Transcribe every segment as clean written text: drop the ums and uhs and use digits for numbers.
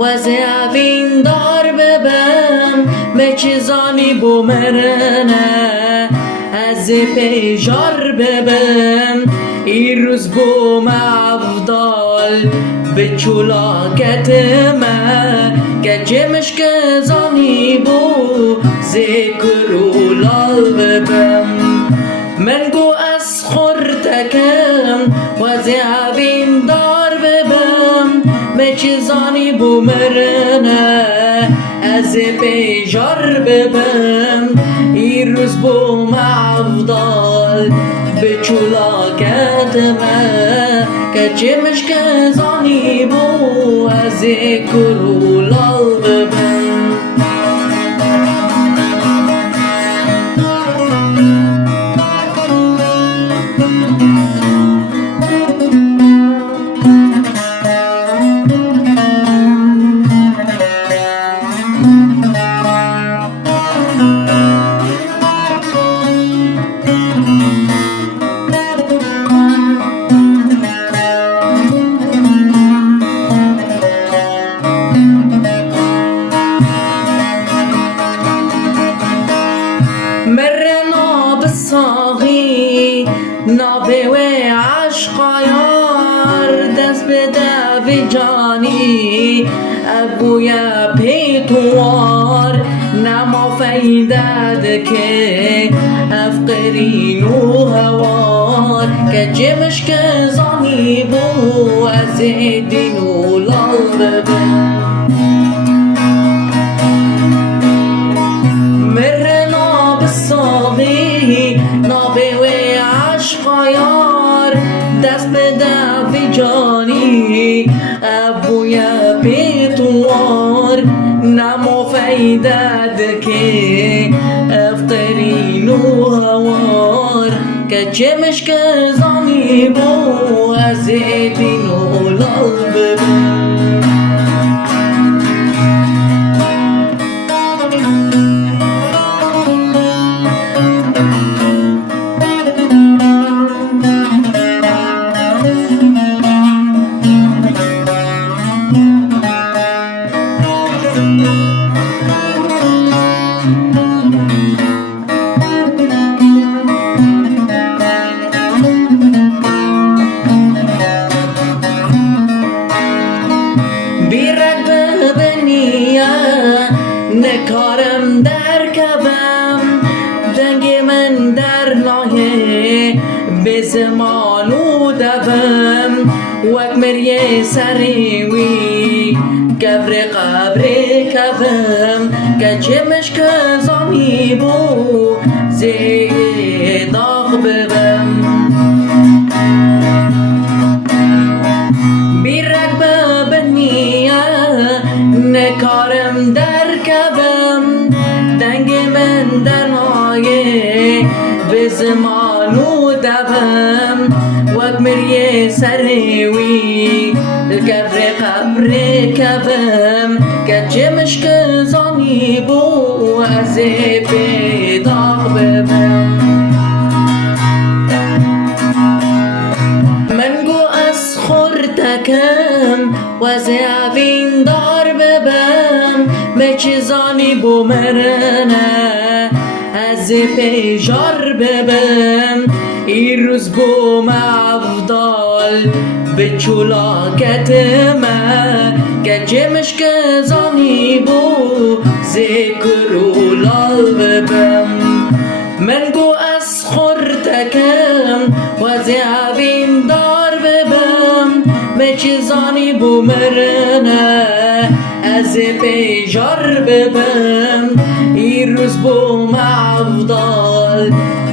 وزیافین دار ببم به چیزانی بومرنه از پیجار ببم این روز بوم افضل به چولاکت ما که جمش که زانی بو ذکر و لال ببم من گو از خورتکم و زیافین دار ببم به چیزانی بومرنه از پیجار ببم این روز بوم افضل به چولاکت ما که جمش که زانی بو از ذکر و لال ببم مرنا بالصاغي نابي وعشق يار دست بده في جاني ابويا بيتوار نما فايدتك افقرين وهوار كجمش كزاني بو ازيدين والقلب نابه و عشق یار دست بده فی جانی ابویا بیتوار نمو فیدد که افترین و هوار که چمش که زانی بو از دین و لال ببین نکارم در کبم دنگ من در نایه به زمان و دوم وک مریه سریوی قبر قبر کبم که چمش که زانی بو زیداغ ببم بیرک ببنیه نکارم در کبم دنگ من در نایه به زمان و دوم وک مریه سریوی قبر قبر کبم که چمش که زانی بو از بیداغ ببم من گو از خورتکم و زیافین دار ببم به چیزانی بومرنه از پیجار ببم این روز بوم افضل به چولاکت ما که جمش که زانی بو ذکر و لال ببم من گو از خورتکم و زیافین دار ببم به چیزانی بومرنه از پیجار ببم این روز بوم افضل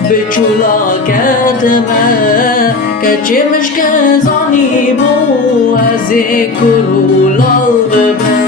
به چولاکت ما که چمش که زانی بو از ذکر و لال ببم